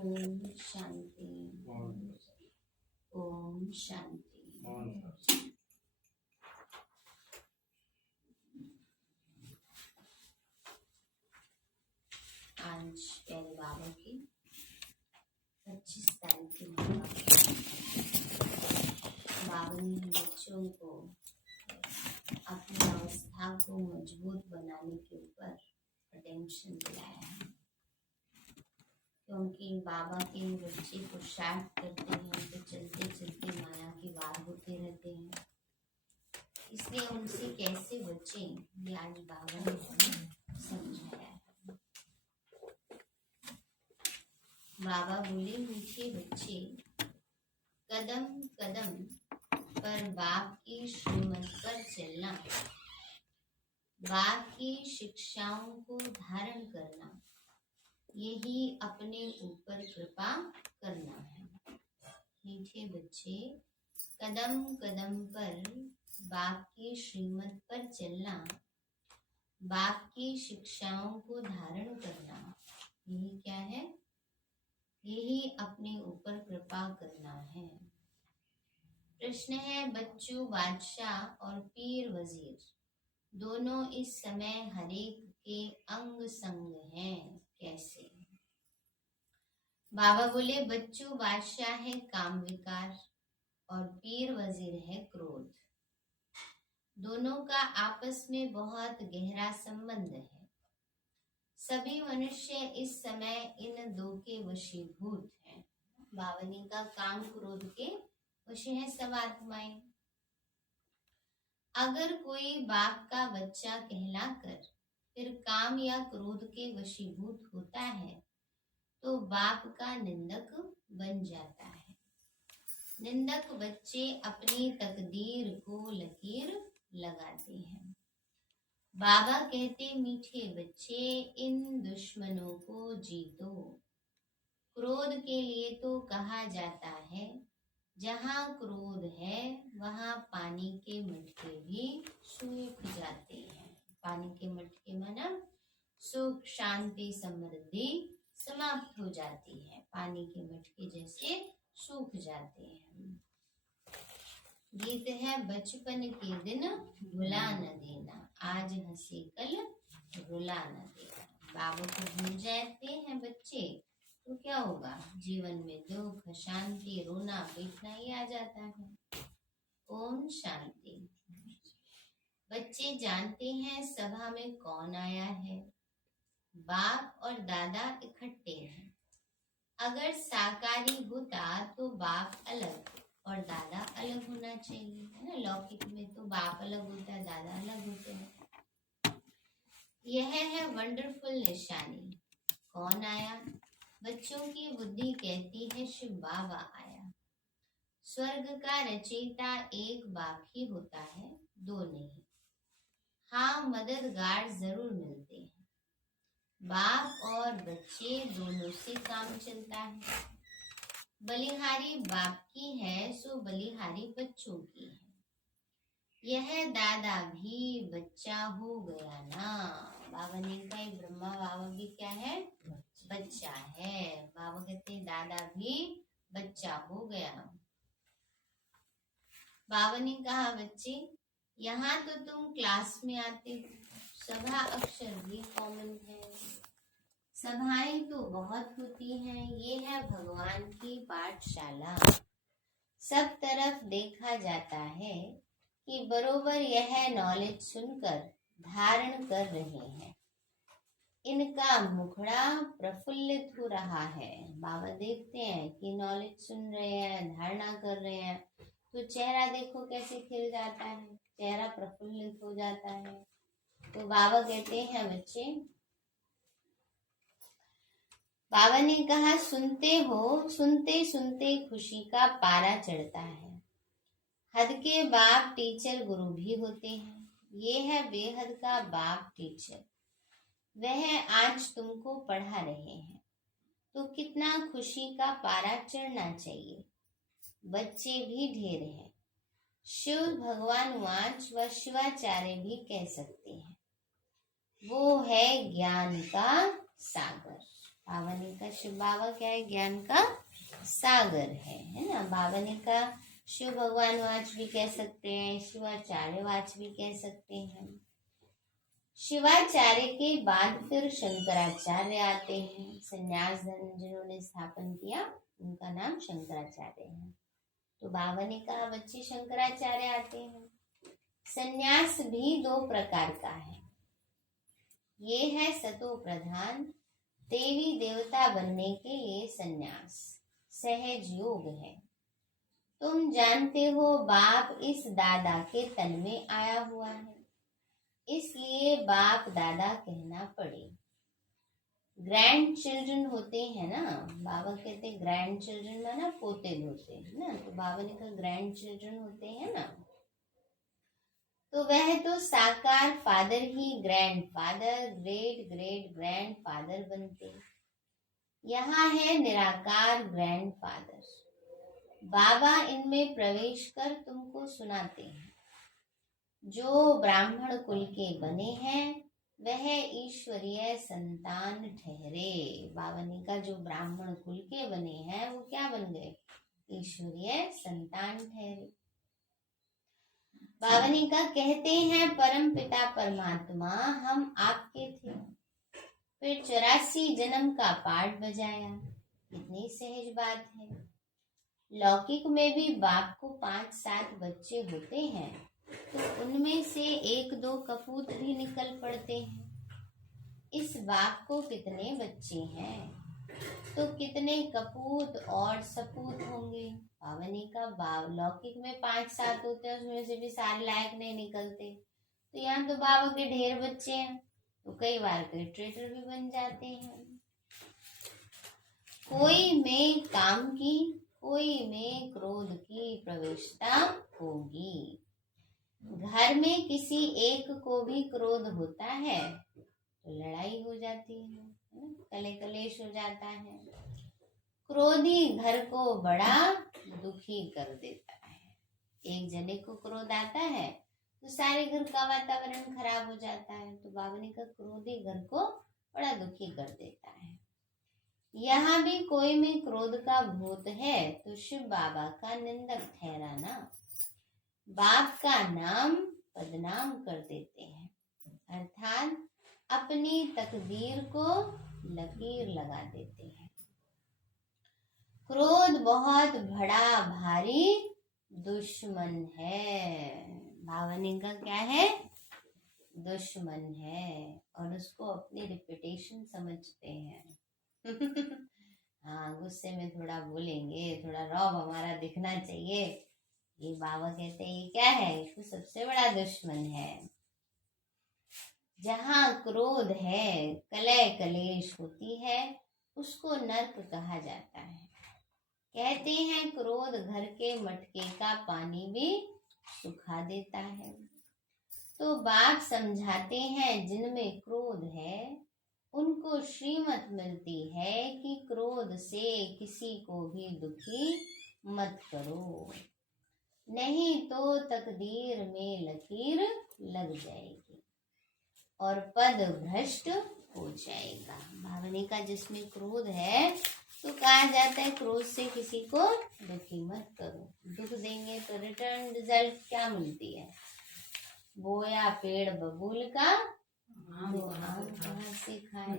ओम शांति। ओम शांति। आज प्यारे बाबा की 25 तारीख की बाबा ने बच्चों को अपनी अवस्था को मजबूत बनाने के ऊपर अटेंशन दिलाया है, क्योंकि बाबा के बच्चे पुरुषार्थ करते हैं तो चलते चलते माया की वार होते रहते हैं, इसलिए उनसे कैसे बचें ये आज बाबा ने समझाया है। बाबा बोले, मीठे बच्चे, कदम कदम पर बाप की श्रीमत पर चलना, बाप की शिक्षाओं को धारण करना, यही अपने ऊपर कृपा करना है। मीठे बच्चे, कदम कदम पर बाप की श्रीमत पर चलना, बाप की शिक्षाओं को धारण करना, यही क्या है? यही अपने ऊपर कृपा करना है। प्रश्न है, बच्चों, बादशाह और पीर वजीर दोनों इस समय हरेक के अंग संग हैं, कैसे? बाबा बोले, बच्चों, बादशाह है काम विकार और पीर वजीर है क्रोध। दोनों का आपस में बहुत गहरा संबंध है। सभी मनुष्य इस समय इन दो के वशीभूत हैं। बावनी का काम क्रोध के वश है सब आत्माएं। अगर कोई बाप का बच्चा कहलाकर फिर काम या क्रोध के वशीभूत होता है तो बाप का निंदक बन जाता है। निंदक बच्चे अपनी तकदीर को लकीर लगाते हैं। बाबा कहते, मीठे बच्चे, इन दुश्मनों को जीतो। क्रोध के लिए तो कहा जाता है, जहाँ क्रोध है वहाँ पानी के मटके भी सूख जाते हैं। पानी के मटके माना सुख, शांति, समृद्धि समाप्त हो जाती है, पानी के मटके जैसे सूख जाते हैं। गीत है, बचपन के दिन भुला न देना, आज हंसी कल रुला न देना। बाबा को भूल जाते हैं बच्चे तो क्या होगा? जीवन में दुख, अशांति, रोना पीटना ही आ जाता है। ओम शांति। बच्चे जानते हैं सभा में कौन आया है? बाप और दादा इकट्ठे हैं। अगर साकारी होता तो बाप अलग और दादा अलग होना चाहिए, है ना। लौकिक में तो बाप अलग होता है, दादा अलग होते हैं। यह है वंडरफुल निशानी। कौन आया? बच्चों की बुद्धि कहती है शिव बाबा आया। स्वर्ग का रचयिता एक बाप ही होता है, दो नहीं। हाँ, मददगार जरूर मिलते हैं। बाप और बच्चे दोनों से काम चलता है। बलिहारी बाप की है सो बलिहारी बच्चों की है। यह दादा भी बच्चा हो गया ना। बाबा ने कहा, ब्रह्मा बाबा भी क्या है? बच्चा है। बाबा कहते दादा भी बच्चा हो गया। बाबा ने कहा, बच्चे, यहाँ तो तुम क्लास में आते हो, सभा अक्षर भी कॉमन है। सभाएं तो बहुत होती हैं, ये है भगवान की पाठशाला। सब तरफ देखा जाता है कि बरोबर यह नॉलेज सुनकर धारण कर रहे हैं। इनका मुखड़ा प्रफुल्लित हो रहा है। बाबा देखते हैं कि नॉलेज सुन रहे हैं, धारणा कर रहे हैं, तो चेहरा देखो कैसे खिल जाता है, चेहरा प्रफुल्लित हो जाता है। तो बाबा कहते हैं, बच्चे, बाबा ने कहा, सुनते हो, सुनते सुनते खुशी का पारा चढ़ता है। हद के बाप टीचर गुरु भी होते हैं। ये है बेहद का बाप टीचर। वह आज तुमको पढ़ा रहे हैं, तो कितना खुशी का पारा चढ़ना चाहिए। बच्चे भी ढेर हैं। शिव भगवान वाच व शिवाचार्य भी कह सकते हैं। वो है ज्ञान का सागर। बावनी का शिव बाबा क्या है? ज्ञान का सागर है ना। बावनी का शिव भगवान वाच भी कह सकते हैं, शिवाचार्य वाच भी कह सकते हैं। शिवाचार्य के बाद फिर शंकराचार्य आते हैं। संन्यास धर्म जिन्होंने स्थापन किया उनका नाम शंकराचार्य है। तो बावनी का बच्चे शंकराचार्य आते हैं। संन्यास भी 2 प्रकार का है। ये है सतो प्रधान, देवी देवता बनने के लिए संन्यास, सहज योग है। तुम जानते हो बाप इस दादा के तन में आया हुआ है, इसलिए बाप दादा कहना पड़े। ग्रैंड चिल्ड्रन होते हैं ना, बाबा कहते हैं ग्रैंड चिल्ड्रन माना पोते होते हैं ना, तो बाबा ने कहा ग्रैंड चिल्ड्रन होते हैं ना, तो वह तो साकार फादर ही grandfather, great great grandfather बनते। यहाँ है निराकार ग्रैंड फादर। बाबा इनमें प्रवेश कर तुमको सुनाते हैं। जो ब्राह्मण कुल के बने हैं वह ईश्वरीय संतान ठहरे। बावनी का जो ब्राह्मण कुल के बने हैं वो क्या बन गए? ईश्वरीय संतान ठहरे। बावनी का कहते हैं परम पिता परमात्मा हम आपके थे, फिर 84 जन्म का पाठ बजाया। कितनी सहज बात है। लौकिक में भी बाप को 5-7 बच्चे होते हैं तो उनमें से 1-2 कपूत भी निकल पड़ते हैं। इस बाप को कितने बच्चे हैं तो कितने कपूत और सपूत होंगे। बावनी का बाब लौकिक में 5-7 होते हैं, उसमें से भी सारे लायक नहीं निकलते। तो यहाँ तो बाबा के ढेर बच्चे हैं, तो कई बार कई ट्रेटर भी बन जाते हैं। कोई में काम की, कोई में क्रोध की प्रवेशता होगी। घर में किसी एक को भी क्रोध होता है तो लड़ाई हो जाती है, कले कलेश हो जाता है। क्रोधी घर को बड़ा दुखी कर देता है। एक जने को क्रोध आता है तो सारे घर का वातावरण खराब हो जाता है। तो बावनी का क्रोधी घर को बड़ा दुखी कर देता है। यहाँ भी कोई में क्रोध का भूत है तो शिव बाबा का निंदक ठहराना, बाप का नाम बदनाम कर देते हैं, अर्थात अपनी तकदीर को लकीर लगा देते हैं। क्रोध बहुत बड़ा भारी दुश्मन है। बावनी का क्या है? दुश्मन है, और उसको अपनी रिपुटेशन समझते हैं। हाँ, गुस्से में थोड़ा बोलेंगे, थोड़ा रौब हमारा दिखना चाहिए। ये बाबा कहते हैं ये क्या है? इसको सबसे बड़ा दुश्मन है। जहाँ क्रोध है, कलह कलेश होती है, उसको नर्क कहा जाता है। कहते हैं क्रोध घर के मटके का पानी भी सुखा देता है। तो बाप समझाते हैं जिनमें क्रोध है उनको श्रीमत मिलती है कि क्रोध से किसी को भी दुखी मत करो, नहीं तो तकदीर में लकीर लग जाएगी और पद भ्रष्ट हो जाएगा। भावनी का जिसमें क्रोध है तो कहा जाता है क्रोध से किसी को दुखी मत करो। दुख देंगे तो रिटर्न रिजल्ट क्या मिलती है? बोया पेड़ बबूल का तो आम कहाँ से खाए।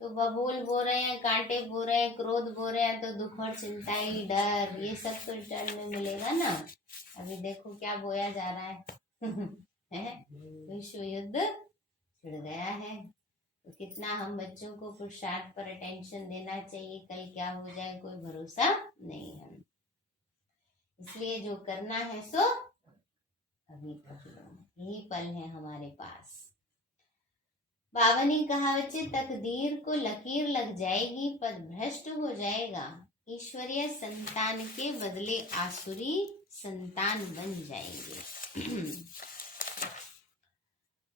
तो बबूल बो रहे हैं, कांटे बो रहे हैं, क्रोध बो रहे हैं, तो दुख और चिंता ही डर ये सब तो रिटर्न में मिलेगा ना। अभी देखो क्या बोया जा रहा है विश्व युद्ध छिड़ गया है। तो कितना हम बच्चों को पुरुषार्थ पर अटेंशन देना चाहिए, कल क्या हो जाए कोई भरोसा नहीं है। इसलिए जो करना है सो अभी कर लो, यही पल है हमारे पास। बाबा ने कहा बच्चे तकदीर को लकीर लग जाएगी, पद भ्रष्ट हो जाएगा, ईश्वरीय संतान के बदले आसुरी संतान बन जाएंगे।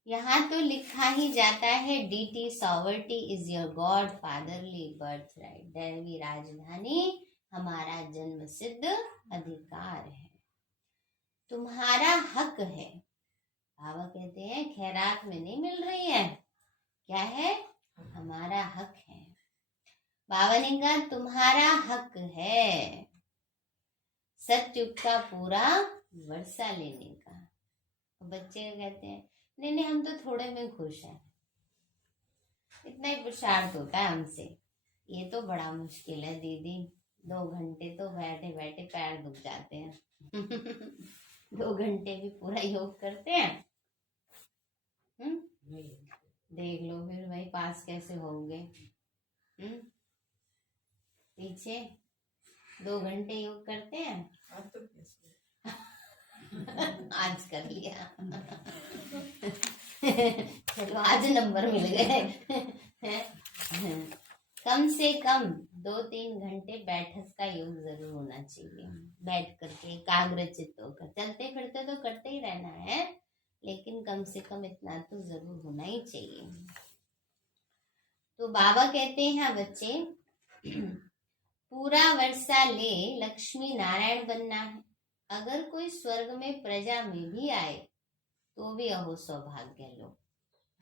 यहाँ तो लिखा ही जाता है deity sovereignty is your god fatherly birthright, दैवी राजधानी हमारा जन्म सिद्ध अधिकार है, तुम्हारा हक है। बाबा कहते हैं खैरात में नहीं मिल रही है, क्या है? हमारा हक है। बाबा ने कहा तुम्हारा हक है सतयुग का पूरा वर्षा लेने का। बच्चे कहते हैं नहीं नहीं हम तो थोड़े में खुश हैं, इतना ही पुरुषार्थ होता है हमसे, ये तो बड़ा मुश्किल है दीदी, 2 घंटे तो बैठे बैठे पैर दुख जाते हैं 2 घंटे भी पूरा योग करते हैं। देख लो फिर भाई पास कैसे होंगे। पीछे 2 घंटे योग करते हैं आज कर लिया चलो आज नंबर मिल गए कम से कम 2-3 घंटे बैठक का योग जरूर होना चाहिए। बैठ करके एकाग्रचित्त होकर, चलते फिरते तो करते ही रहना है, लेकिन कम से कम इतना तो जरूर होना ही चाहिए। तो बाबा कहते हैं बच्चे पूरा वर्षा ले लक्ष्मी नारायण बनना है। अगर कोई स्वर्ग में प्रजा में भी आए तो भी अहो सौभाग्य लो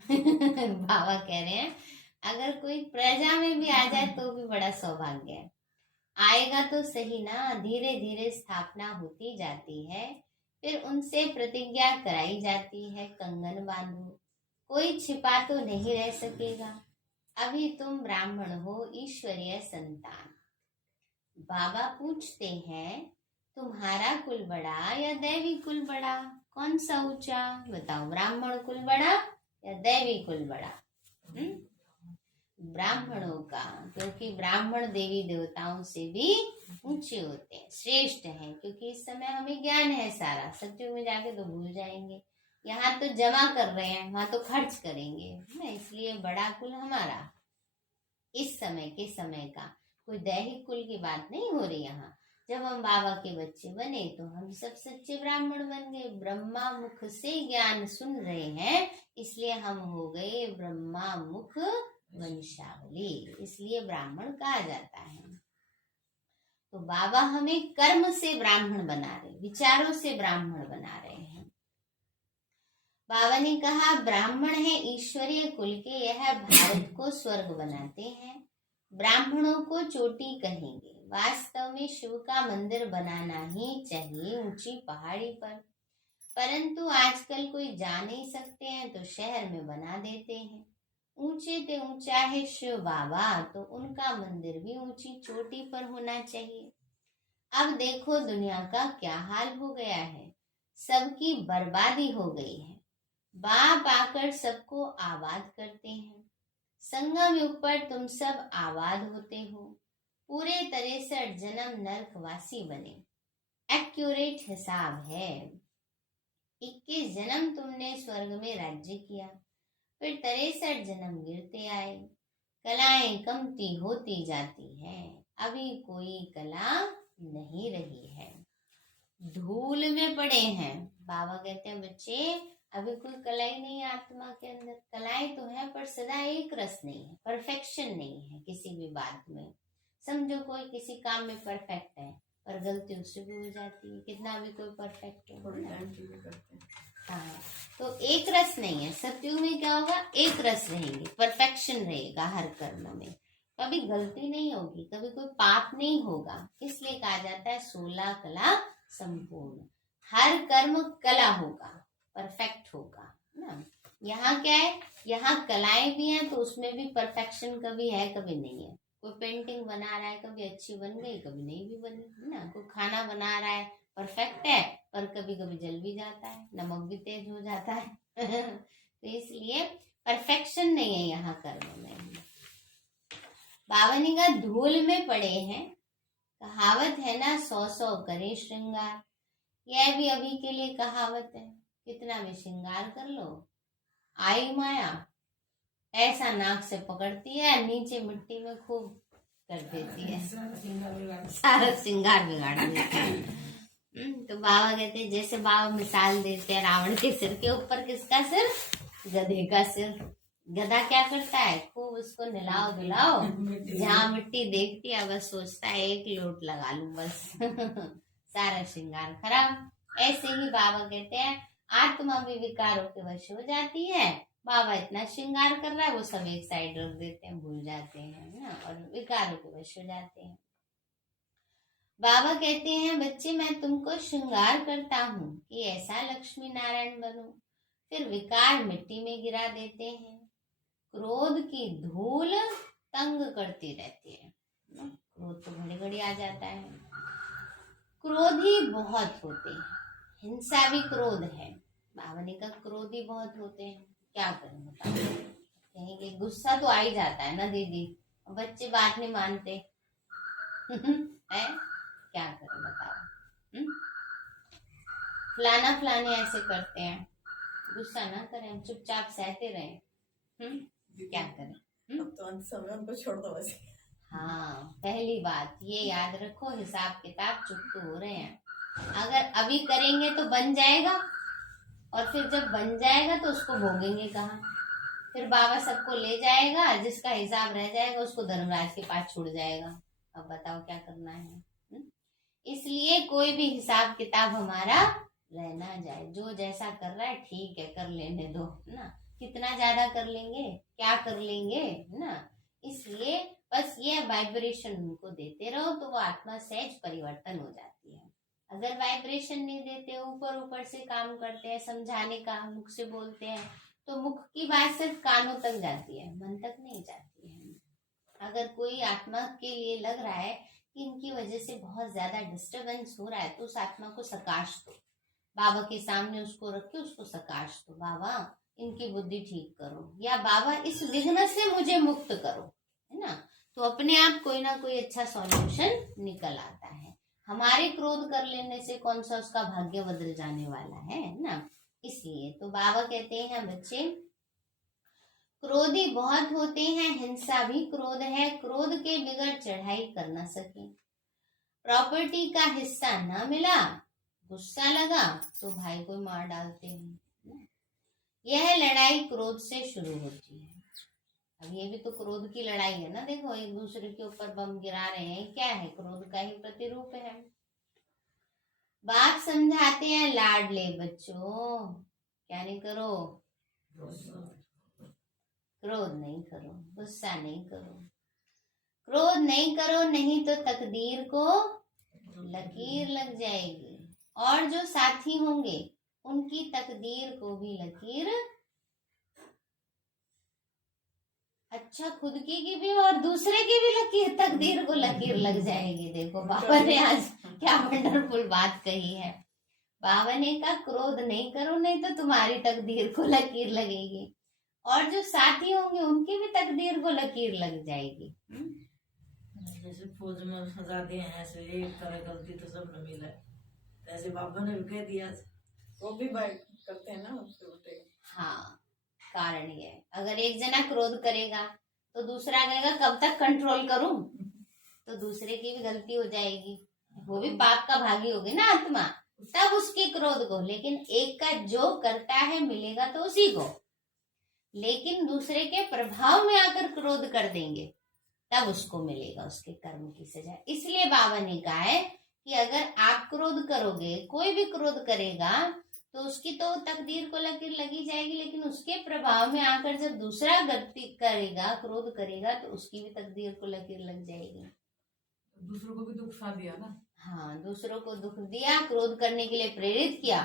बाबा कह रहे हैं अगर कोई प्रजा में भी आ जाए तो भी बड़ा सौभाग्य है। आएगा तो सही ना, धीरे धीरे स्थापना होती जाती है, फिर उनसे प्रतिज्ञा कराई जाती है, कंगन बांधो, कोई छिपा तो नहीं रह सकेगा, अभी तुम ब्राह्मण हो ईश्वरीय संतान। बाबा पूछते हैं तुम्हारा कुल बड़ा या दैवी कुल बड़ा, कौन सा ऊंचा, बताओ, ब्राह्मण कुल बड़ा या दैवी कुल बड़ा? ब्राह्मणों का, क्योंकि ब्राह्मण देवी देवताओं से भी ऊंचे होते हैं, श्रेष्ठ हैं, क्योंकि इस समय हमें ज्ञान है सारा, सत्युग में जाके तो भूल जाएंगे, यहाँ तो जमा कर रहे हैं वहां तो खर्च करेंगे ना, इसलिए बड़ा कुल हमारा इस समय के समय का, कोई दैहिक कुल की बात नहीं हो रही यहाँ। जब हम बाबा के बच्चे बने तो हम सब सच्चे ब्राह्मण बन गए, ब्रह्मा मुख से ज्ञान सुन रहे हैं, इसलिए हम हो गए ब्रह्मा मुख वंशावली, इसलिए ब्राह्मण कहा जाता है। तो बाबा हमें कर्म से ब्राह्मण बना रहे, विचारों से ब्राह्मण बना रहे हैं। बाबा ने कहा ब्राह्मण है ईश्वरीय कुल के, यह भारत को स्वर्ग बनाते हैं, ब्राह्मणों को चोटी कहेंगे। वास्तव में शिव का मंदिर बनाना ही चाहिए ऊंची पहाड़ी पर, परंतु आजकल कोई जा नहीं सकते हैं तो शहर में बना देते हैं। ऊंचे ते ऊंचा है शिव बाबा, तो उनका मंदिर भी ऊंची चोटी पर होना चाहिए। अब देखो दुनिया का क्या हाल हो गया है, सबकी बर्बादी हो गई है। बाप आकर सबको आबाद करते हैं, संगम युग पर तुम सब आबाद होते हो, पूरे 63 जन्म नरकवासी बने, एक्यूरेट हिसाब है। 21 जन्म तुमने स्वर्ग में राज्य किया, फिर 63 जन्म गिरते आए, कलाएं कमती होती जाती हैं, अभी कोई कला नहीं रही है, धूल में पड़े हैं। बाबा कहते हैं बच्चे अभी कोई कला ही नहीं है आत्मा के अंदर, कलाएं तो है पर सदा एक रस नहीं है, परफेक्शन नहीं है किसी भी बात में। समझो कोई किसी काम में परफेक्ट है पर गलती उससे भी हो जाती है, कितना भी कोई परफेक्ट है, हाँ, तो एक रस नहीं है। सत्युग में क्या होगा, एक रस रहेंगे, परफेक्शन रहेगा हर कर्म में, कभी गलती नहीं होगी, कभी कोई पाप नहीं होगा, इसलिए कहा जाता है 16 कला संपूर्ण, हर कर्म कला होगा, परफेक्ट होगा ना। यहाँ क्या है, यहाँ कलाएं भी हैं तो उसमें भी परफेक्शन कभी है कभी नहीं है। कोई पेंटिंग बना रहा है, कभी अच्छी बन गई कभी नहीं भी बनी ना, कोई खाना बना रहा है परफेक्ट है पर कभी कभी जल भी जाता है, नमक भी तेज हो जाता है तो इसलिए परफेक्शन नहीं है यहाँ कर्म में। बाबा ने कहा धूल में पड़े हैं, कहावत है ना 100 करे श्रृंगार, यह भी अभी के लिए कहावत है, कितना भी श्रृंगार कर लो आई माया ऐसा नाक से पकड़ती है, नीचे मिट्टी में खूब कर देती है, सारा श्रृंगार बिगाड़ देती है। तो बाबा कहते हैं, जैसे बाबा मिसाल देते हैं रावण के सिर के ऊपर किसका सिर, गधे का सिर। गधा क्या करता है, खूब उसको नहलाओ धुलाओ, जहाँ मिट्टी देखती है बस सोचता है एक लोट लगा लूं बस सारा श्रृंगार खराब। ऐसे ही बाबा कहते हैं आत्मा भी विकारों के वश हो जाती है बाबा इतना श्रृंगार कर रहा है, वो सब एक साइड रख देते हैं, भूल जाते हैं ना, और विकारों के वश हो जाते हैं। बाबा कहते हैं बच्चे मैं तुमको श्रृंगार करता हूँ कि ऐसा लक्ष्मी नारायण बनो। फिर विकार मिट्टी में गिरा देते हैं। क्रोध की धूल तंग करती रहती है, क्रोध तो घड़ी घड़ी आ जाता है। क्रोधी बहुत होते हैं, हिंसा भी क्रोध है। बाबा ने कहा क्रोधी बहुत होते हैं, क्या करें बताओ। कहेंगे गुस्सा तो आ ही जाता है ना दीदी, बच्चे बात नहीं मानते है, क्या करें बताओ। फलाना फलाने ऐसे करते हैं, गुस्सा ना करें, चुपचाप सहते रहें। क्या करें। अब तो अंत समय उनको छोड़ दो बस। हाँ, पहली बात ये याद रखो, हिसाब किताब चुप तो हो रहे हैं। अगर अभी करेंगे तो बन जाएगा, और फिर जब बन जाएगा तो उसको भोगेंगे कहाँ। फिर बाबा सबको ले जाएगा, जिसका हिसाब रह जाएगा उसको धर्मराज के पास छोड़ जाएगा। अब बताओ क्या करना है। इसलिए कोई भी हिसाब किताब हमारा रह ना जाए। जो जैसा कर रहा है ठीक है, कर लेने दो ना, कितना ज्यादा कर लेंगे, क्या कर लेंगे ना। इसलिए बस ये वाइब्रेशन उनको देते रहो तो वो आत्मा सहज परिवर्तन हो जाती है। अगर वाइब्रेशन नहीं देते, ऊपर ऊपर से काम करते हैं, समझाने का मुख से बोलते हैं, तो मुख की बात सिर्फ कानों तक जाती है, मन तक नहीं जाती है। अगर कोई आत्मा के लिए लग रहा है कि इनकी वजह से बहुत ज्यादा डिस्टरबेंस हो रहा है, तो उस आत्मा को सकाश दो, बाबा के सामने उसको रख के उसको सकाश दो, बाबा इनकी बुद्धि ठीक करो, या बाबा इस विघ्न से मुझे मुक्त करो, है ना। तो अपने आप कोई ना कोई अच्छा सॉल्यूशन निकल आता है। हमारे क्रोध कर लेने से कौन सा उसका भाग्य बदल जाने वाला है ना। इसलिए तो बाबा कहते हैं बच्चे क्रोधी बहुत होते हैं, हिंसा भी क्रोध है, क्रोध के बिगड़ चढ़ाई कर न सके। प्रॉपर्टी का हिस्सा न मिला, गुस्सा लगा तो भाई को मार डालते हैं। यह लड़ाई क्रोध से शुरू होती है। अब ये भी तो क्रोध की लड़ाई है ना, देखो एक दूसरे के ऊपर बम गिरा रहे हैं, क्या है, क्रोध का ही प्रतिरूप है। बाप समझाते हैं लाडले बच्चों क्या नहीं करो, क्रोध नहीं करो, गुस्सा नहीं करो, क्रोध नहीं करो, नहीं तो तकदीर को लकीर लग जाएगी, और जो साथी होंगे उनकी तकदीर को भी लकीर, अच्छा खुद की भी और दूसरे की भी लकीर, तकदीर को लकीर लग जाएगी। देखो बाबा ने आज क्या वंडरफुल बात कही है। बाबा ने कहा क्रोध नहीं करो, नहीं तो तुम्हारी तकदीर को लकीर लगेगी, और जो साथी होंगे उनकी भी तकदीर को लकीर लग जाएगी। जैसे फौज में फंसाते हैं, ऐसे एक करे गलती तो सब न मिले, ऐसे बाबा ने भी कह दिया, वो भी बाइट करते हैं ना उसके उल्टे। हाँ, कारण ये है, अगर एक जना क्रोध करेगा तो दूसरा कहेगा कब तक कंट्रोल करूं, तो दूसरे की भी गलती हो जाएगी, वो भी पाप का भागी होगी ना आत्मा, तब उसके क्रोध को। लेकिन एक का जो करता है मिलेगा तो उसी को, लेकिन दूसरे के प्रभाव में आकर क्रोध कर देंगे तब उसको मिलेगा उसके कर्म की सजा। इसलिए बाबा ने कहा है कि अगर आप क्रोध करोगे, कोई भी क्रोध करेगा, तो उसकी तो तकदीर को लकीर लगी जाएगी, लेकिन उसके प्रभाव में आकर जब दूसरा गलती करेगा, क्रोध करेगा, तो उसकी भी तकदीर को लकीर लग जाएगी। दूसरों को भी दुख सा दिया ना। हाँ, दूसरों को दुख दिया, क्रोध करने के लिए प्रेरित किया,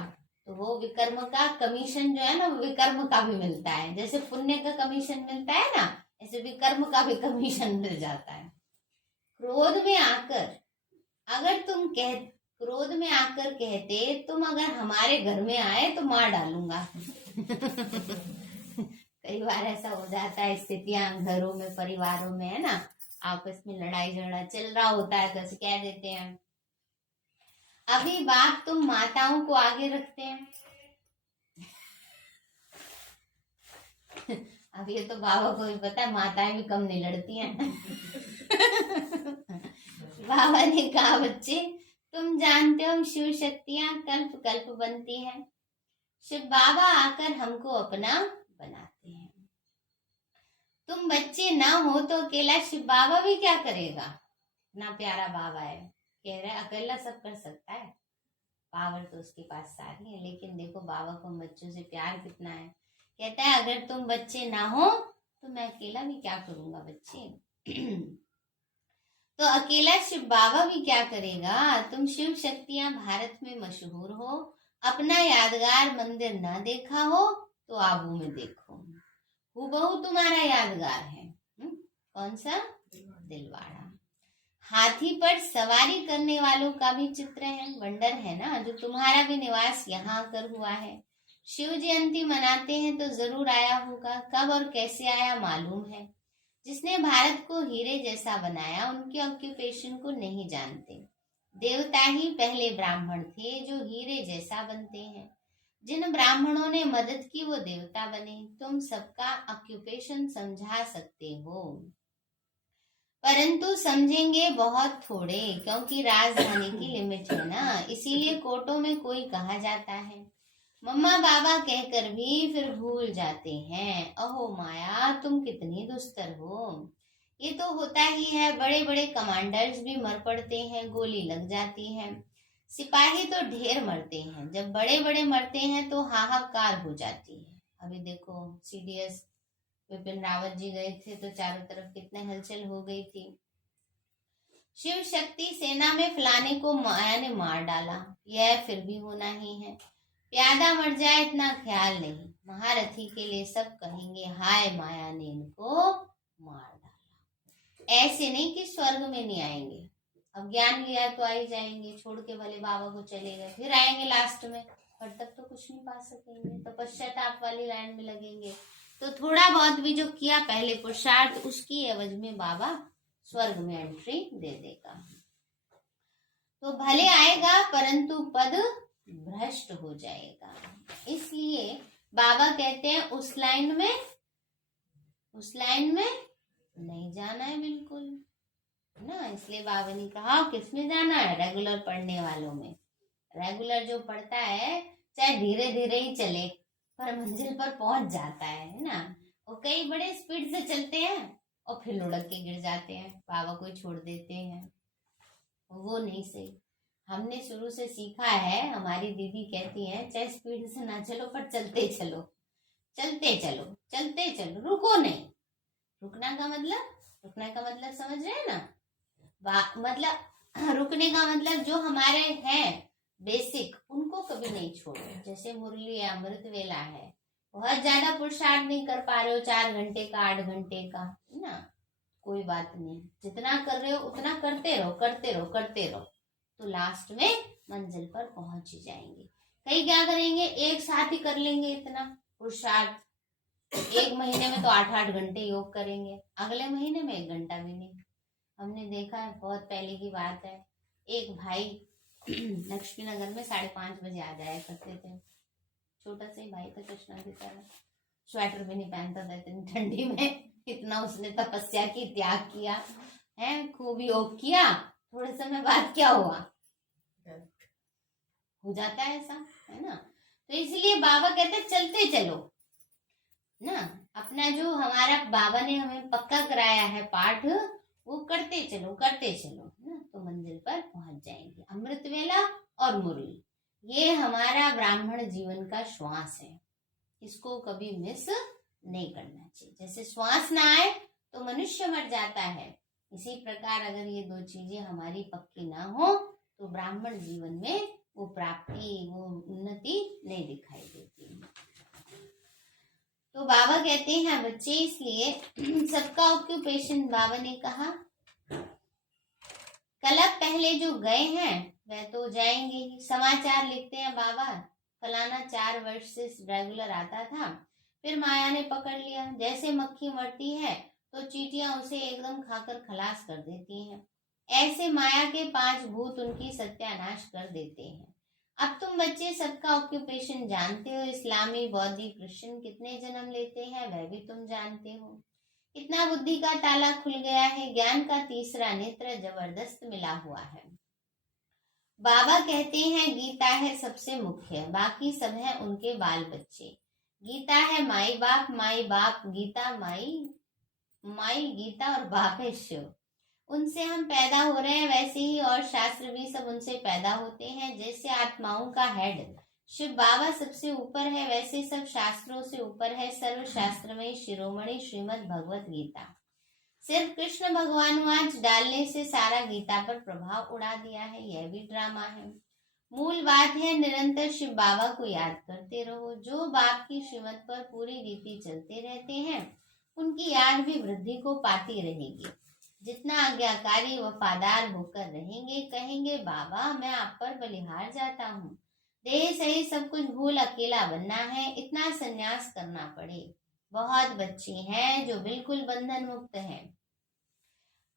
तो वो विकर्म का कमीशन जो है ना, वो विकर्म का भी मिलता है। जैसे पुण्य का कमीशन मिलता है ना, ऐसे विकर्म का भी कमीशन मिल जाता है। क्रोध में आकर अगर तुम क्रोध में आकर कहते तुम अगर हमारे घर में आए तो मार डालूंगा कई बार ऐसा हो जाता है, स्थितियां घरों में, परिवारों में, है ना, आपस में लड़ाई झगड़ा चल रहा होता है, तो ऐसे कह देते हैं। अभी बाप तुम माताओं को आगे रखते हैं अब ये तो बाबा को भी पता है माताएं भी कम नहीं लड़ती हैं बाबा ने कहा बच्चे तुम जानते हो शिव शक्तियां कल्प कल्प बनती हैं, शिव बाबा आकर हमको अपना बनाते हैं। तुम बच्चे ना हो तो अकेला शिव बाबा भी क्या करेगा, ना प्यारा बाबा है, कह रहे अकेला सब कर सकता है, पावर तो उसके पास सारी है। लेकिन देखो बाबा को बच्चों से प्यार कितना है, कहता है अगर तुम बच्चे ना हो तो मैं अकेला भी क्या करूंगा बच्चे। तो अकेला शिव बाबा भी क्या करेगा। तुम शिव शक्तियां भारत में मशहूर हो, अपना यादगार मंदिर ना देखा हो तो आबू में देखो, हूबहू तुम्हारा यादगार है। कौन सा? दिलवाड़ा। हाथी पर सवारी करने वालों का भी चित्र है, वंडर है ना, जो तुम्हारा भी निवास यहाँ आकर हुआ है। शिव जयंती मनाते हैं तो जरूर आया होगा, कब और कैसे आया मालूम है। जिसने भारत को हीरे जैसा बनाया उनके ऑक्यूपेशन को नहीं जानते। देवता ही पहले ब्राह्मण थे जो हीरे जैसा बनते हैं। जिन ब्राह्मणों ने मदद की वो देवता बने। तुम सबका ऑक्यूपेशन समझा सकते हो परंतु समझेंगे बहुत थोड़े, क्योंकि राजधानी की लिमिट है ना, इसीलिए कोर्टों में कोई कहा जाता है। मम्मा बाबा कहकर भी फिर भूल जाते हैं। अहो माया तुम कितनी दुस्तर हो। ये तो होता ही है, बड़े बड़े कमांडर्स भी मर पड़ते हैं, गोली लग जाती है। सिपाही तो ढेर मरते हैं, जब बड़े बड़े मरते हैं तो हाहाकार हो जाती है। अभी देखो सीडीएस विपिन रावत जी गए थे तो चारों तरफ कितने हलचल हो गई थी। शिव शक्ति सेना में फलाने को माया ने मार डाला, यह फिर भी होना ही है। प्यादा मर जाए इतना ख्याल नहीं, महारथी के लिए सब कहेंगे हाय माया ने इनको मार डाला। ऐसे नहीं कि स्वर्ग में नहीं आएंगे, अब ज्ञान लिया तो आ ही जाएंगे, छोड़ के भले बाबा को चले गए, फिर आएंगे लास्ट में, पर तब तो कुछ नहीं पा सकेंगे, तो पश्चाताप वाली लाइन में लगेंगे। तो थोड़ा बहुत भी जो किया पहले पुरुषार्थ, उसकी एवज में बाबा स्वर्ग में एंट्री दे देगा। तो भले आएगा परंतु पद भ्रष्ट हो जाएगा। इसलिए बाबा कहते हैं उस लाइन में नहीं जाना है बिल्कुल ना। इसलिए बाबा ने कहा किसमें जाना है, रेगुलर पढ़ने वालों में। रेगुलर जो पढ़ता है चाहे धीरे धीरे ही चले पर मंजिल पर पहुंच जाता है ना। और कई बड़े स्पीड से चलते हैं और फिर लुढ़क के गिर जाते हैं, बाबा को छोड़ देते हैं, वो नहीं सही। हमने शुरू से सीखा है, हमारी दीदी कहती हैं चाहे स्पीड से ना चलो पर चलते चलो, चलते चलो, चलते चलो, रुको नहीं। रुकने का मतलब समझ रहे हैं ना, मतलब रुकने का मतलब जो हमारे हैं बेसिक उनको कभी नहीं छोड़ो। जैसे मुरली है, अमृत वेला है, बहुत ज्यादा पुरुषार्थ नहीं कर पा रहे हो, 4 घंटे का 8 घंटे का ना, कोई बात नहीं, जितना कर रहे हो उतना करते रहो, करते रहो, करते रहो, तो लास्ट में मंजिल पर पहुंच ही जाएंगे। कई क्या करेंगे, एक साथ ही कर लेंगे इतना पुरुषार्थ, 1 महीने में तो 8-8 घंटे योग करेंगे, अगले महीने में 1 घंटा भी नहीं। हमने देखा है, बहुत पहले की बात है, एक भाई लक्ष्मी नगर में 5:30 बजे आ जाया करते थे, छोटा सा ही भाई था, कृष्णा की तरह, स्वेटर भी नहीं पहनता था इतनी ठंडी में, इतना उसने तपस्या की, त्याग किया है, खूब योग किया। थोड़े समय बाद क्या हुआ, हो जाता है ऐसा, है ना। तो इसलिए बाबा कहते चलते चलो ना, अपना जो हमारा बाबा ने हमें पक्का कराया है पाठ, वो करते चलो, करते चलो ना, तो मंजिल पर पहुंच जाएंगे। अमृत वेला और मुरली, ये हमारा ब्राह्मण जीवन का श्वास है, इसको कभी मिस नहीं करना चाहिए। जैसे श्वास ना आए तो मनुष्य मर जाता है, इसी प्रकार अगर ये 2 चीजें हमारी पक्की ना हो तो ब्राह्मण जीवन में वो प्राप्ति, वो उन्नति नहीं दिखाई देती। तो बाबा कहते हैं बच्चे, इसलिए सबका ऑक्यूपेशन, बाबा ने कहा कलप पहले जो गए हैं वह तो जाएंगे ही। समाचार लिखते हैं बाबा, फलाना 4 वर्ष से रेगुलर आता था, फिर माया ने पकड़ लिया, जैसे मक्खी मरती है तो चींटियां उसे एकदम खाकर खलास कर देती हैं, ऐसे माया के 5 भूत उनकी सत्यानाश कर देते हैं। अब तुम बच्चे सबका ऑक्यूपेशन जानते हो, इस्लामी, बौद्धी, क्रिश्चियन कितने जन्म लेते हैं वह भी तुम जानते हो। इतना बुद्धि का ताला खुल गया है, ज्ञान का तीसरा नेत्र जबरदस्त मिला हुआ है। बाबा कहते हैं गीता है सबसे मुख्य, बाकी सब है उनके बाल बच्चे। गीता है माई बाप, माई बाप गीता, माई गीता और बाप है शिव। उनसे हम पैदा हो रहे हैं, वैसे ही और शास्त्र भी सब उनसे पैदा होते हैं। जैसे आत्माओं का हेड शिव बाबा सबसे ऊपर है, वैसे सब शास्त्रों से ऊपर है सर्व शास्त्रमय शिरोमणि श्रीमद् भगवत गीता। सिर्फ कृष्ण भगवानुवाच डालने से सारा गीता पर प्रभाव उड़ा दिया है, यह भी ड्रामा है। मूल बात है निरंतर शिव बाबा को याद करते रहो। जो बाप की श्रीमत पर पूरी रीति चलते रहते हैं उनकी याद भी वृद्धि को पाती रहेगी। जितना आज्ञाकारी वफादार होकर रहेंगे, कहेंगे बाबा मैं आप पर बलिहार जाता हूँ, देह सही सब कुछ भूल अकेला बनना है, इतना संन्यास करना पड़े। बहुत बच्चे हैं जो बिल्कुल बंधन मुक्त हैं,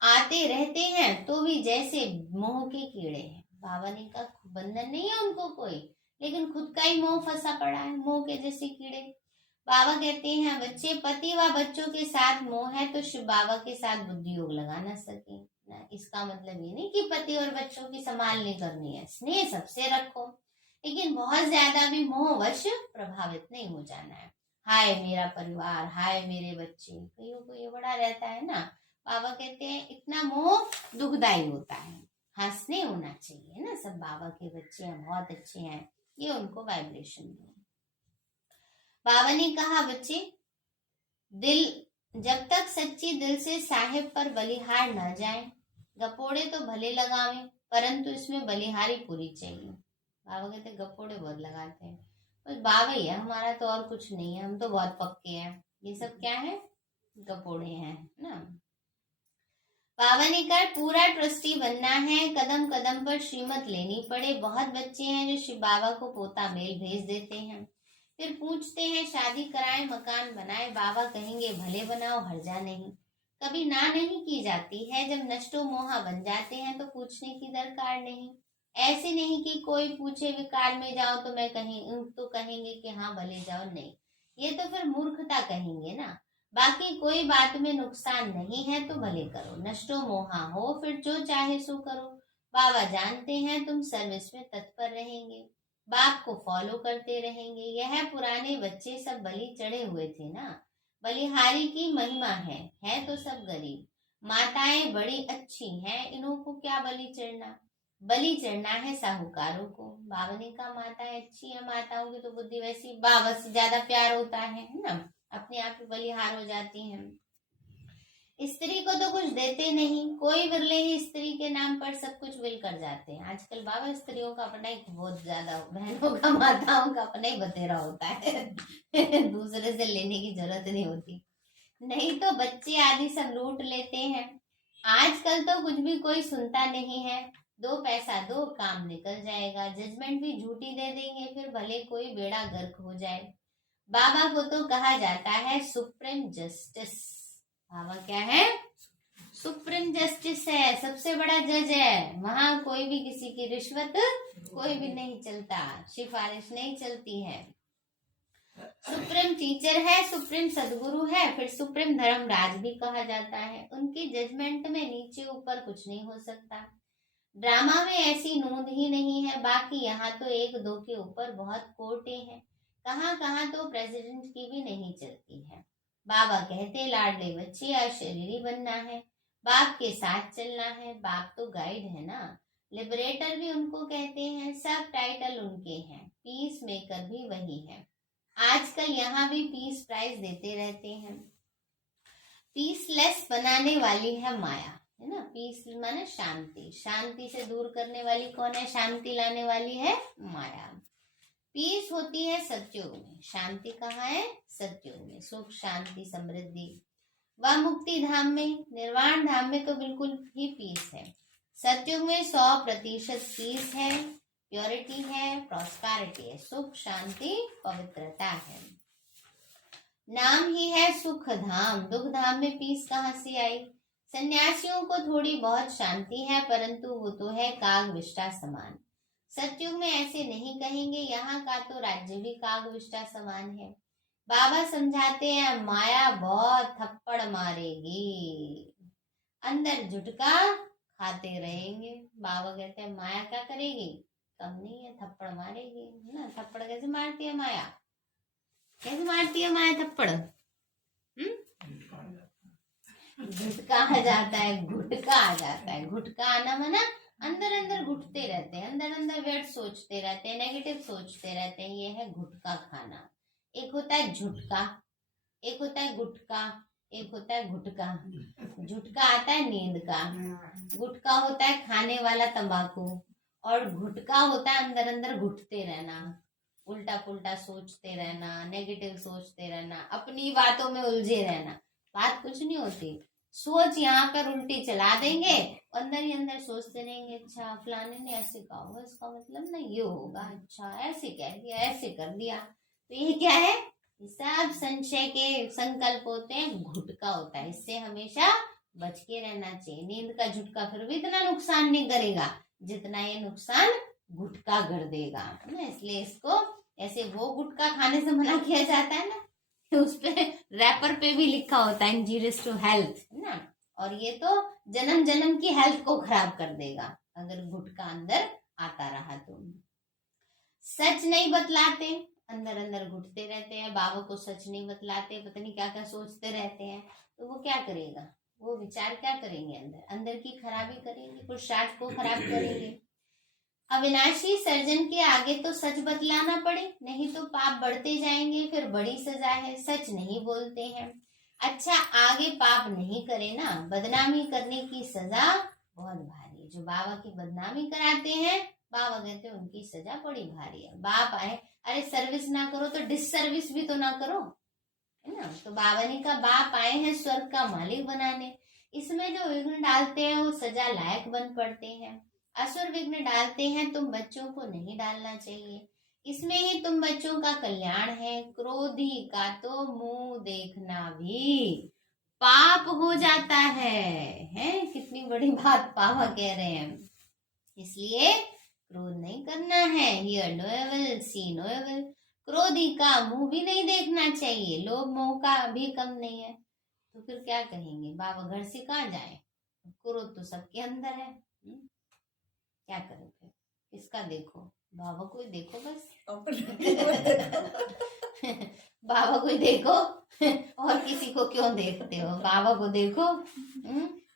आते रहते हैं तो भी जैसे मोह के कीड़े हैं। बाबा ने कहा बंधन नहीं है उनको कोई, लेकिन खुद का ही मोह फंसा पड़ा है, मोह के जैसे कीड़े। बाबा कहते हैं बच्चे पति व बच्चों के साथ मोह है तो शिव बाबा के साथ बुद्धि योग लगा ना सके ना। इसका मतलब ये नहीं कि पति और बच्चों की संभाल नहीं करनी है, स्नेह सबसे रखो, लेकिन बहुत ज्यादा भी मोहवश प्रभावित नहीं हो जाना है। हाय मेरा परिवार, हाय मेरे बच्चे, कईयों को ये बड़ा रहता है ना। बाबा कहते हैं इतना मोह दुखदाई होता है, हंसने होना चाहिए ना, सब बाबा के बच्चे हैं, बहुत अच्छे हैं, ये उनको वाइब्रेशन दो। बाबा ने कहा बच्चे दिल जब तक सच्ची दिल से साहिब पर बलिहार न जाए, गपोड़े तो भले लगावे परंतु इसमें बलिहारी पूरी चाहिए। बाबा कहते गपोड़े बहुत लगाते हैं, बस बाबा ही है हमारा, तो और कुछ नहीं है, हम तो बहुत पक्के हैं, ये सब क्या है गपोड़े हैं ना। बाबा ने कहा पूरा ट्रस्टी बनना है, कदम कदम पर श्रीमत लेनी पड़े। बहुत बच्चे हैं जो शिव बाबा को पोता मेल भेज देते हैं, फिर पूछते हैं शादी कराएं मकान बनाए, बाबा कहेंगे भले बनाओ हर्जा नहीं। कभी ना नहीं की जाती है, जब नष्टो मोहा बन जाते हैं तो पूछने की दरकार नहीं। ऐसे नहीं कि कोई पूछे विकार में जाओ तो कहेंगे कि हाँ भले जाओ, नहीं, ये तो फिर मूर्खता कहेंगे ना। बाकी कोई बात में नुकसान नहीं है तो भले करो, नष्टो मोहा हो फिर जो चाहे सो करो। बाबा जानते हैं तुम सर्विस में तत्पर रहेंगे, बाप को फॉलो करते रहेंगे। यह पुराने बच्चे सब बलि चढ़े हुए थे ना, बलिहारी की महिमा है तो सब गरीब। माताएं बड़ी अच्छी हैं, इन्हों को क्या बलि चढ़ना, बलि चढ़ना है साहूकारों को। बाबा ने कहा माताएं अच्छी है, माताओं की तो बुद्धि वैसी, बाबा से ज्यादा प्यार होता है ना, अपने आप ही बलिहार हो जाती हैं। स्त्री को तो कुछ देते नहीं, कोई बिरले ही स्त्री के नाम पर सब कुछ विल कर जाते हैं। आजकल बाबा स्त्रियों का अपना ही बहुत ज्यादा, बहनों का माताओं का अपना ही बतेरा होता है दूसरे से लेने की जरूरत नहीं होती, नहीं तो बच्चे आदि सब लूट लेते हैं। आजकल तो कुछ भी कोई सुनता नहीं है, 2 पैसा दो काम निकल जाएगा, जजमेंट भी झूठी दे देंगे, फिर भले कोई बेड़ा गर्क हो जाए। बाबा को तो कहा जाता है सुप्रीम जस्टिस। बाबा क्या है, सुप्रीम जस्टिस है, सबसे बड़ा जज है, वहां कोई भी किसी की रिश्वत कोई भी नहीं चलता, सिफारिश नहीं चलती है। सुप्रीम टीचर है, सुप्रीम सदगुरु है, फिर सुप्रीम धर्मराज भी कहा जाता है। उनकी जजमेंट में नीचे ऊपर कुछ नहीं हो सकता। ड्रामा में ऐसी नोंद ही नहीं है, बाकी यहाँ तो 1-2 के ऊपर बहुत कोर्टें हैं, कहाँ कहाँ तो प्रेसिडेंट की भी नहीं चलती है। बाबा कहते लाडले बच्चे अशरीरी बनना है, बाप के साथ चलना है, बाप तो गाइड है ना, लिबरेटर भी उनको कहते हैं, सब टाइटल उनके हैं, पीस मेकर भी वही है। आजकल यहाँ भी पीस प्राइज देते रहते हैं। पीसलेस बनाने वाली है माया, है ना, पीस माने शांति, शांति से दूर करने वाली कौन है, शांति लाने वाली है माया। पीस होती है सत्युग में, शांति कहाँ है, सत्युग में, सुख शांति समृद्धि। वह मुक्ति धाम में, निर्वाण धाम में तो बिल्कुल ही पीस है। सत्युग में 100% पीस है, प्योरिटी है, प्रॉस्पेरिटी है, सुख शांति पवित्रता है। नाम ही है सुख धाम, दुख धाम में पीस कहाँ से आई। सन्यासियों को थोड़ी बहुत शांति है, परंतु वो तो है कागविष्टा समान। सत्युग में ऐसे नहीं कहेंगे, यहाँ का तो राज्य भी कागविष्टा समान है। बाबा समझाते हैं माया बहुत थप्पड़ मारेगी, अंदर झुटका खाते रहेंगे। बाबा कहते हैं माया क्या करेगी, कम नहीं है, थप्पड़ मारेगी ना। थप्पड़ कैसे मारती है माया, कैसे मारती है माया थप्पड़, झुटका आ जाता है, घुटका आ जाता है। घुटका आना माना अंदर अंदर घुटते रहते हैं, अंदर अंदर व्यर्थ सोचते रहते हैं, नेगेटिव सोचते रहते हैं। ये है गुटखा खाना। एक होता है झुटका, एक होता है गुटका, एक होता है गुटका। झुटका आता है नींद का, गुटका होता है खाने वाला तंबाकू, और गुटका होता है अंदर अंदर घुटते रहना, उल्टा पुल्टा सोचते रहना, नेगेटिव सोचते रहना, अपनी बातों में उलझे रहना। बात कुछ नहीं होती, सोच यहाँ पर उल्टी चला देंगे, अंदर ही अंदर सोचते रहेंगे, अच्छा फलाने ने ऐसे कहा होगा, इसका मतलब ना ये होगा, अच्छा ऐसे कह दिया, ऐसे कर दिया। तो ये क्या है? सब संशय के संकल्प होते हैं, घुटका होता है। इससे हमेशा बच के रहना चाहिए। नींद का झुटका फिर भी इतना नुकसान नहीं करेगा जितना ये नुकसान गुटखा कर देगा, है ना। इसलिए इसको ऐसे वो गुटखा खाने से मना किया जाता है ना, उस पे रैपर पे भी लिखा होता है इंजीरियस टू हेल्थ, है ना। और ये तो जन्म जन्म की हेल्थ को खराब कर देगा अगर गुटखा अंदर आता रहा तो। सच नहीं बतलाते, अंदर अंदर घुटते रहते हैं, बाबा को सच नहीं बतलाते, पता नहीं क्या क्या सोचते रहते हैं, तो वो क्या करेगा? वो विचार क्या करेंगे? अंदर अंदर की खराबी करेंगे, पुरुषार्थ को खराब करेंगे। अविनाशी सर्जन के आगे तो सच बतलाना पड़े, नहीं तो पाप बढ़ते जाएंगे, फिर बड़ी सजा है। सच नहीं बोलते हैं, अच्छा आगे पाप नहीं करे ना, बदनामी करने की सजा बहुत भारी है। जो बाबा की बदनामी कराते हैं, बाबा कहते हैं उनकी सजा बड़ी भारी है। बाप आए, अरे सर्विस ना करो तो डिससर्विस भी तो ना करो, है ना। तो बाबा ने कहा बाप आए हैं स्वर्ग का मालिक बनाने, इसमें जो विघ्न डालते हैं वो सजा लायक बन पड़ते हैं। असुर विघ्न डालते हैं, तुम बच्चों को नहीं डालना चाहिए, इसमें ही तुम बच्चों का कल्याण है। क्रोधी का तो मुंह देखना भी पाप हो जाता है। कितनी बड़ी बात बाबा कह रहे हैं। इसलिए क्रोध नहीं करना है। Hear no evil, see no evil. क्रोधी का मुंह भी नहीं देखना चाहिए, लोभ मोह का भी कम नहीं है। तो फिर क्या कहेंगे बाबा? घर से कहाँ जाए? क्रोध तो सबके अंदर है। क्या करें फिर? किसका देखो? बाबा को ही देखो बस। बाबा को ही देखो और किसी को क्यों देखते हो? बाबा को देखो।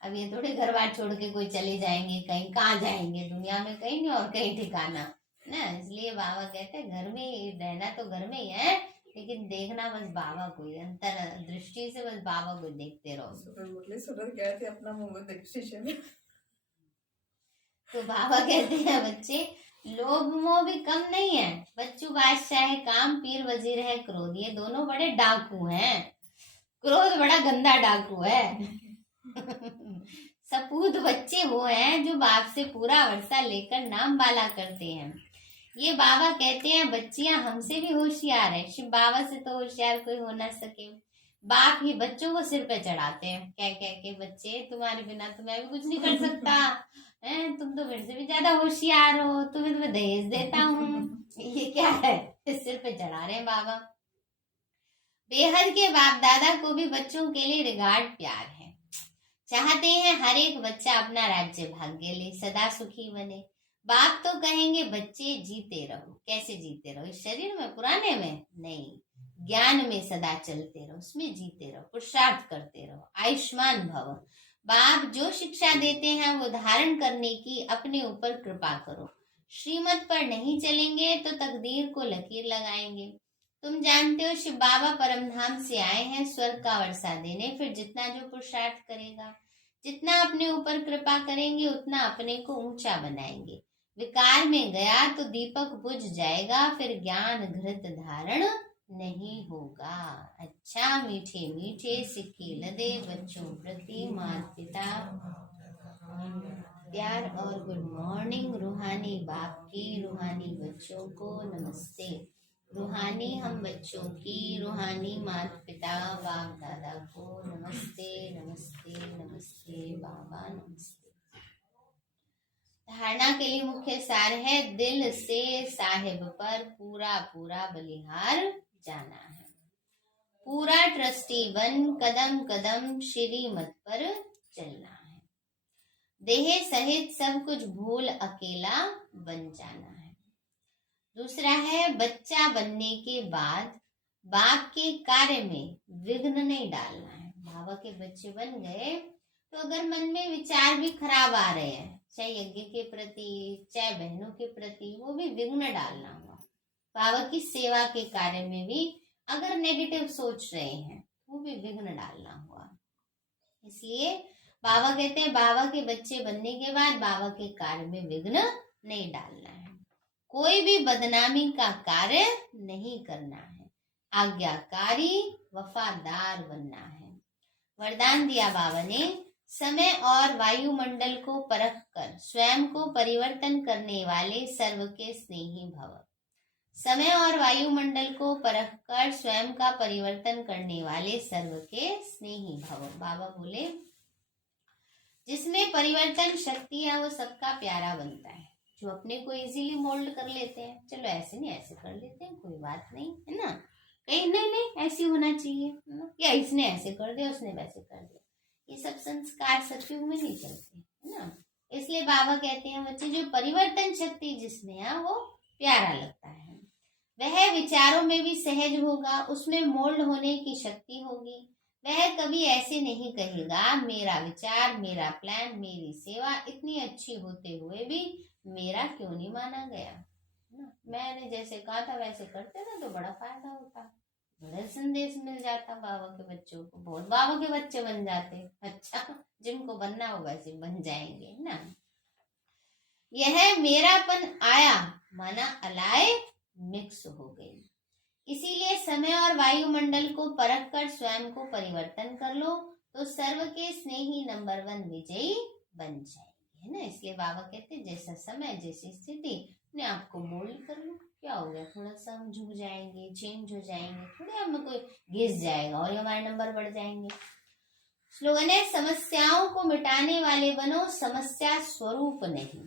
अब ये थोड़े घर बार छोड़ के कोई चले जाएंगे कहीं, कहाँ जाएंगे दुनिया में? कहीं नहीं और कहीं ठिकाना ना। इसलिए बाबा कहते हैं घर में रहना तो घर में ही है, लेकिन देखना बस बाबा को ही, अंतर दृष्टि से बस बाबा को देखते रहो। सुरत गए थे अपना मुंह में देख शीशे में। तो बाबा कहते हैं बच्चे, लोभ मोह भी कम नहीं है। बच्चू बादशाह है, काम पीर वजीर है क्रोध, ये दोनों बड़े डाकू हैं। क्रोध बड़ा गंदा डाकू है। सपूत बच्चे वो हैं जो बाप से पूरा वर्षा लेकर नाम बाला करते हैं। ये बाबा कहते हैं बच्चियां हमसे भी होशियार है, शिव बाबा से तो होशियार कोई हो ना सके। बाप ही बच्चों को सिर पे चढ़ाते हैं, कह कह के बच्चे तुम्हारे बिना तो मैं भी कुछ नहीं कर सकता है, तुम तो मेरे से भी ज्यादा होशियार हो, तुम्हें तो मैं दहेज देता हूँ। ये क्या है? सिर पे चढ़ा रहे हैं बाबा। बेहद के बाप दादा को भी बच्चों के लिए रिगार्ड प्यार है, चाहते हैं हर एक बच्चा अपना राज्य भाग्य ले, सदा सुखी बने। बाप तो कहेंगे बच्चे जीते रहो। कैसे जीते रहो? इस शरीर में, पुराने में नहीं, ज्ञान में सदा चलते रहो, उसमें जीते रहो, पुरुषार्थ करते रहो, आयुष्मान भव। बाप जो शिक्षा देते हैं वो धारण करने की अपने ऊपर कृपा करो। श्रीमत पर नहीं चलेंगे तो तकदीर को लकीर लगाएंगे। तुम जानते हो शिव बाबा परमधाम से आए हैं स्वर्ग का वर्षा देने, फिर जितना जो पुरुषार्थ करेगा, जितना अपने ऊपर कृपा करेंगे, उतना अपने को ऊंचा बनाएंगे। विकार में गया तो दीपक बुझ जाएगा, फिर ज्ञान घृत धारण नहीं होगा। अच्छा मीठे मीठे सिक्के लदे बच्चों प्रति माता पिता प्यार और गुड मॉर्निंग। रूहानी बाप की रूहानी बच्चों को नमस्ते। रूहानी हम बच्चों की रूहानी माता पिता बाप दादा को नमस्ते नमस्ते नमस्ते बाबा नमस्ते। धारणा के लिए मुख्य सार है, दिल से साहिब पर पूरा पूरा बलिहार जाना है, पूरा ट्रस्टी बन कदम कदम श्रीमत पर चलना है। देह सहित सब कुछ भूल अकेला बन जाना है। दूसरा है, बच्चा बनने के बाद बाप के कार्य में विघ्न नहीं डालना है। बाबा के बच्चे बन गए तो अगर मन में विचार भी खराब आ रहे हैं, चाहे यज्ञ के प्रति, चाहे बहनों के प्रति, वो भी विघ्न डालना हुआ। बाबा की सेवा के कार्य में भी अगर नेगेटिव सोच रहे हैं वो भी विघ्न डालना हुआ। इसलिए बाबा कहते हैं बाबा के बच्चे बनने के बाद बाबा के कार्य में विघ्न नहीं डालना है, कोई भी बदनामी का कार्य नहीं करना है, आज्ञाकारी वफादार बनना है। वरदान दिया बाबा ने, समय और वायुमंडल को परख कर स्वयं को परिवर्तन करने वाले सर्व के स्नेही भव। समय और वायुमंडल को परख कर स्वयं का परिवर्तन करने वाले सर्व के स्नेही भव। बाबा बोले जिसमें परिवर्तन शक्ति है वो सबका प्यारा बनता है। जो अपने को इजीली मोल्ड कर लेते हैं, चलो ऐसे नहीं ऐसे कर लेते हैं, कोई बात नहीं है ना, कहीं नहीं ऐसी होना चाहिए है ना, या इसने ऐसे कर दिया उसने वैसे कर दिया, ये सब संस्कार सत्युग में नहीं चलते है ना। इसलिए बाबा कहते हैं बच्चे जो परिवर्तन शक्ति जिसमें है वो प्यारा लगता है, वह विचारों में भी सहज होगा, उसमें मोल्ड होने की शक्ति होगी। वह कभी ऐसे नहीं कहेगा मेरा विचार, मेरा प्लान, मेरी सेवा इतनी अच्छी होते हुए भी मेरा क्यों नहीं माना गया ना, मैंने जैसे कहा था वैसे करते ना तो बड़ा फायदा होता, बड़ा संदेश मिल जाता बाबा के बच्चों को, बहुत बाबा के बच्चे बन जाते। अच्छा, जिनको बनना हो वैसे बन जाएंगे ना। यह मेरापन आया माना अलाय मिक्स हो गई। इसीलिए समय और वायुमंडल को परख कर स्वयं को परिवर्तन कर लो तो सर्व के स्नेही नंबर 1 विजयी बन जाएंगे है ना। इसलिए बाबा कहते जैसा समय जैसी स्थिति अपने आप को मोल्ड कर लो, क्या हो गया, थोड़ा सा हम झुक जाएंगे, चेंज हो जाएंगे, थोड़े हमें कोई घिस जाएगा और हमारे नंबर बढ़ जाएंगे। स्लोगन है समस्याओं को मिटाने वाले बनो, समस्या स्वरूप नहीं।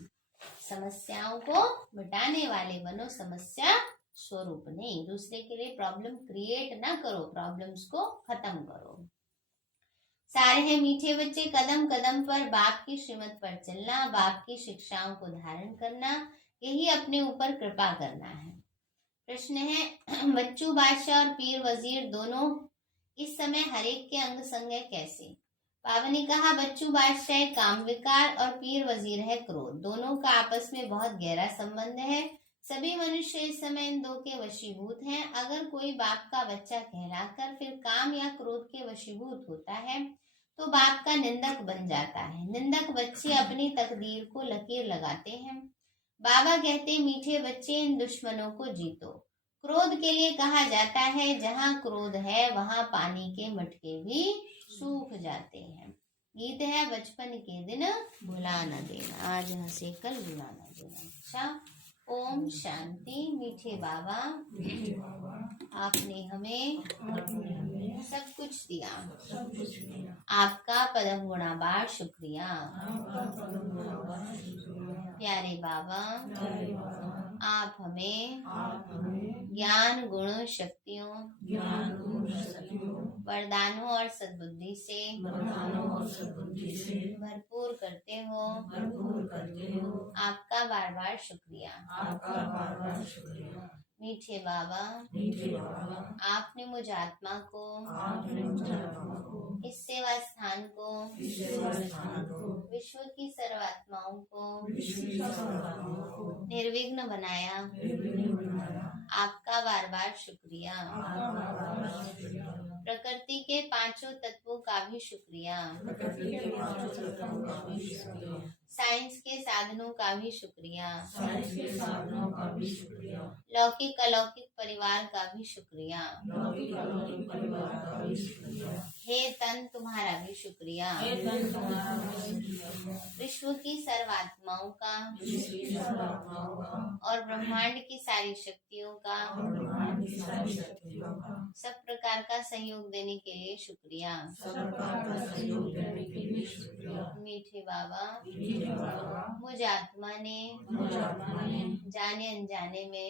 समस्याओं को मिटाने वाले बनो, समस्या स्वरूप नहीं। दूसरे के लिए प्रॉब्लम क्रिएट ना करो, प्रॉब्लम्स को खत्म करो। सारे हैं मीठे बच्चे, कदम कदम पर बाप की श्रीमत पर चलना, बाप की शिक्षाओं को धारण करना, यही अपने ऊपर कृपा करना है। प्रश्न है बच्चू बादशाह और पीर वजीर दोनों इस समय हरेक के अंग संग है कैसे। बाबा ने कहा बच्चू बादशाह काम विकार और पीर वजीर है क्रोध, दोनों का आपस में बहुत गहरा संबंध है। सभी मनुष्य इस समय इन दो के वशीभूत हैं। अगर कोई बाप का बच्चा कहलाकर फिर काम या क्रोध के वशीभूत होता है तो बाप का निंदक बन जाता है। निंदक बच्चे अपनी तकदीर को लकीर लगाते हैं। बाबा कहते मीठे बच्चे इन दुश्मनों को जीतो। क्रोध के लिए कहा जाता है जहाँ क्रोध है वहाँ पानी के मटके भी सूख जाते हैं। गीत है बचपन के दिन भुला न देना, आज हंसे कल भुला न देना। अच्छा, ओम शांति। मीठे बाबा आपने हमें सब कुछ दिया, आपका पदम गुणाबार शुक्रिया। प्यारे बाबा आप हमें ज्ञान गुण शक्तियों वरदानों और सद्बुद्धि से भरपूर करते हो, आपका बार बार शुक्रिया। मीठे बाबा आपने मुझ आत्मा को इस सेवा स्थान को विश्व की सर्वात्माओं को निर्विघ्न बनाया, आपका बार बार शुक्रिया। प्रकृति के पांचों तत्वों का भी शुक्रिया, साइंस के साधनों का भी शुक्रिया, लौकिक अलौकिक परिवार का भी शुक्रिया। हे तन तुम्हारा भी शुक्रिया। विश्व की सर्वात्माओं का और ब्रह्मांड की सारी शक्तियों का सब प्रकार का सहयोग देने के लिए शुक्रिया। मीठे बाबा मुझ आत्मा ने जाने अनजाने में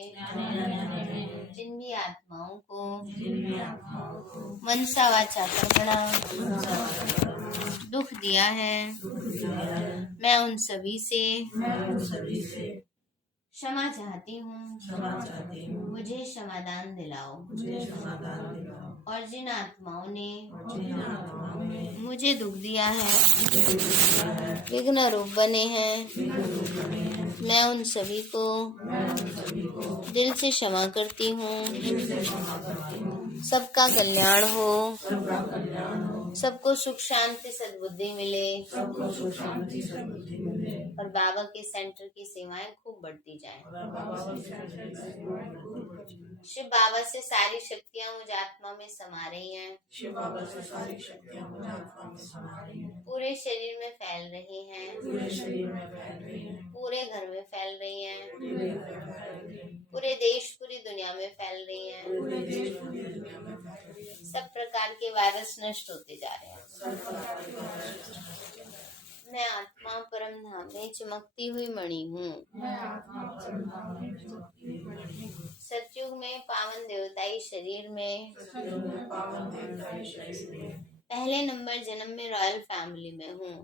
जिन भी आत्माओं को मनसा वाचा कर्मणा दुख दिया है, मैं उन सभी से क्षमा चाहती हूँ। मुझे क्षमादान दिलाओ। और जिन आत्माओं ने मुझे दुख दिया है, विघ्न रूप बने हैं, मैं उन सभी को दिल से क्षमा करती हूँ। सबका कल्याण हो, सबको सुख शांति सद्बुद्धि मिले और बाबा के सेंटर की सेवाएं खूब बढ़ती जाएं। शिव बाबा से सारी शक्तियाँ मुझ आत्मा में समा रही हैं, पूरे शरीर में फैल रही हैं, पूरे घर में फैल रही हैं, पूरे देश पूरी दुनिया में फैल रही हैं। सब प्रकार के वायरस नष्ट होते जा रहे हैं। मैं आत्मा परम धाम में चमकती हुई मणि हूँ। सतयुग में पावन देवताई शरीर में पहले नंबर जन्म में रॉयल फैमिली में हूँ।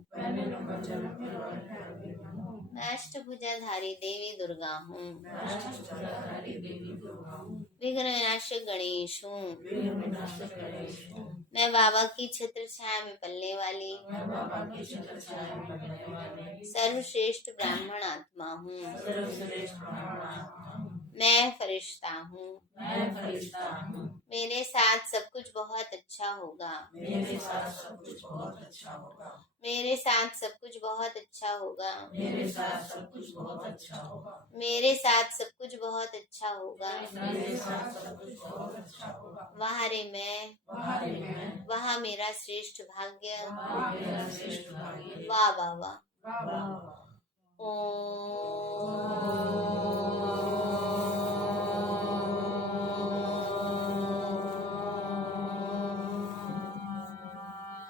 मैं अष्टभुजाधारी देवी दुर्गा हूँ। विघ्न विनाशक गणेश हूँ। मैं बाबा की छत्र छाया में पलने वाली सर्वश्रेष्ठ ब्राह्मण आत्मा हूँ। मैं फरिश्ता हूँ। मेरे साथ सब कुछ बहुत अच्छा होगा। मेरे साथ सब कुछ बहुत अच्छा होगा। मेरे साथ सब कुछ बहुत अच्छा होगा। मेरे साथ सब कुछ बहुत अच्छा होगा। मेरे साथ सब कुछ बहुत अच्छा होगा। मेरे साथ सब कुछ बहुत अच्छा होगा। वहाँ रे मैं, वहाँ मेरा श्रेष्ठ भाग्य। वाह वाह वाह।